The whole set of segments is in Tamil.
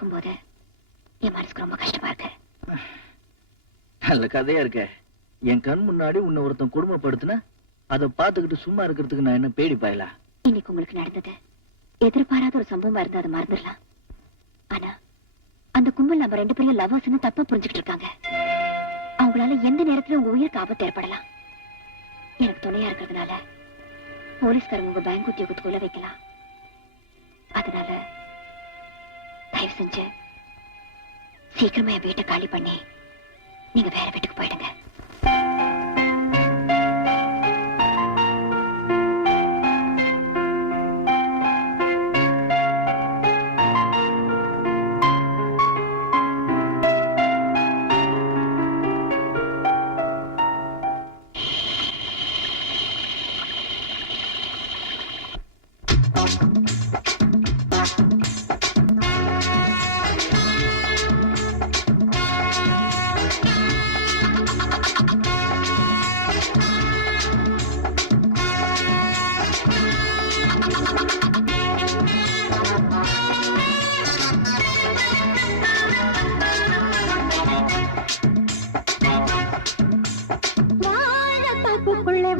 பார்க்கும் போது என் மனசுக்கு ரொம்ப கஷ்டமா இருக்கு. நல்ல கதையா இருக்க. என் கண் முன்னாடி உன்னை ஒருத்தன் கொடுமைப்படுத்தின அதை பார்த்துக்கிட்டு சும்மா இருக்கிறதுக்கு நான் என்ன பேடி பாயலா? இன்னைக்கு உங்களுக்கு நடந்தது எதிர்பாராத ஒரு சம்பவமா இருந்தா அதை மறந்துடலாம். ஆனா அந்த கும்பல் நம்ம 2 பேரும் லவர்ஸ்னு தப்பா புரிஞ்சுக்கிட்டு இருக்காங்க. அவங்களால எந்த நேரத்துல உங்க உயிருக்கு ஆபத்து ஏற்படலாம். எனக்கு துணையா இருக்கிறதுனால போலீஸ்காரங்க உங்க பேங்க் உத்தியோகத்துக்குள்ள வைக்கலாம். அதனால தயவு செஞ்சு சீக்கிரமா என் வீட்டை காலி பண்ணி நீங்க வேற வீட்டுக்கு போயிடுங்க.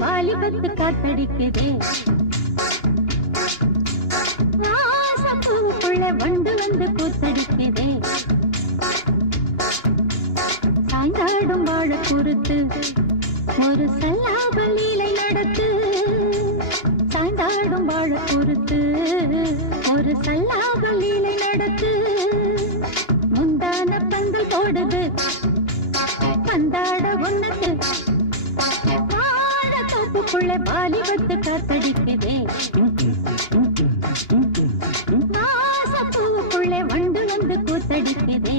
வாலிபத்து காத்தடிக்குதே, வாசப்பூவுக்குள்ள வண்டு வந்து கூத்தடிக்குதே, சாய்ந்தாடும் வாழ பொறுத்து ஒரு சல்லாப லீலை நடத்து, சாய்ந்தாடும் வாழ பொறுத்து ஒரு சல்லாப லீலை நடத்து, முந்தான பந்தல் போடுது பந்தாட ஒன்னத்து, தோப்புக்குள்ள வாலிபத்து காத்தடிக்குதே, வாசப்பூவுக்குள்ள வண்டு வந்து கூத்தடிக்குதே.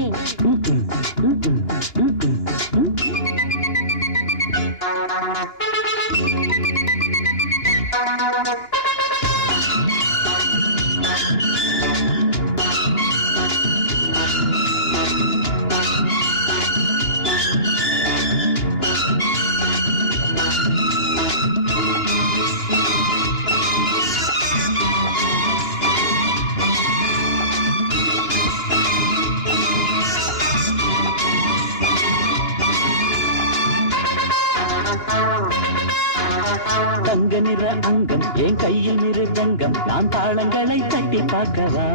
தங்க நிற அங்கம் என் கையில் மிருதங்கம், நான் தாளங்களை தட்டி பார்க்கவா,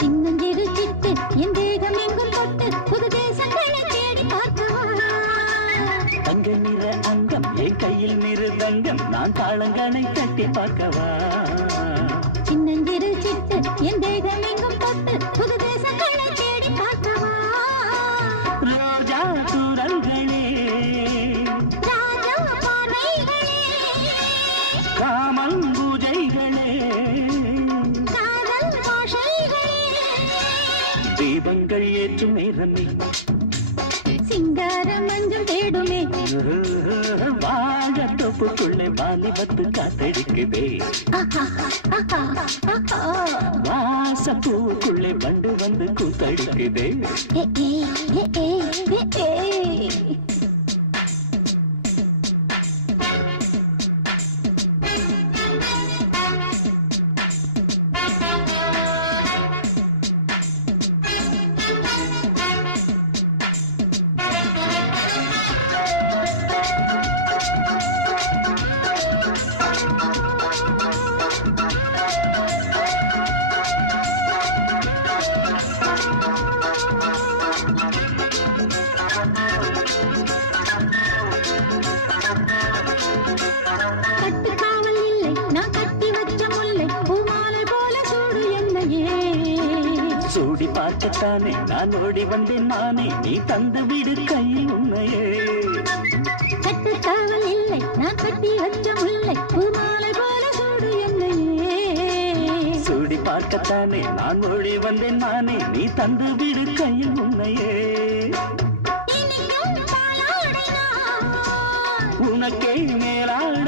சின்னஞ்சிறு சிட்டு என் தேகம் எங்கும் தொட்டு புது தேசங்களை தேடி பார்க்கவா, தங்க நிற அங்கம் என் கையில் மிருதங்கம், நான் தாளங்களை தட்டி பார்க்கவா, சின்னஞ்சிறு சிட்டு என் தேகம் எங்கும் தொட்டு புது தேசங்களை தேடி பார்க்கவா, ரோஜா தூரல்களே ராஜா பார்வைகளே காமல் பூஜைகளே காதல் பாஷைகளே, தீபங்கள் ஏற்றும் நேரமே சிங்கார மஞ்சள் தேடுமே, வாழ தோப்புக்குள்ளே வாலிபத்து காத்தடிக்குதே, வாசப்பூவுக்குள்ளே வண்டு வந்து கூத்தடிக்குதே. கட்டுக்காவல் இல்லை நான் கட்டி வச்ச முல்லை பூமாலை போல சூடு என்னையே, சூடி பார்க்கத்தானே நான் ஓடி வந்தேன் நானே, நீ தந்து விடு கையில் உண்மையே, கட்டுக்காவல் இல்லை நான் கட்டி வச்ச முல்லை பூமாலை போல சூடு என்னையே, சூடி பார்க்கத்தானே நான் ஓடி வந்தேன் நானே, நீ தந்து விடு கையில் உண்மையே, இனிக்கும் பாலாடை நான் உனக்கே மேலாடை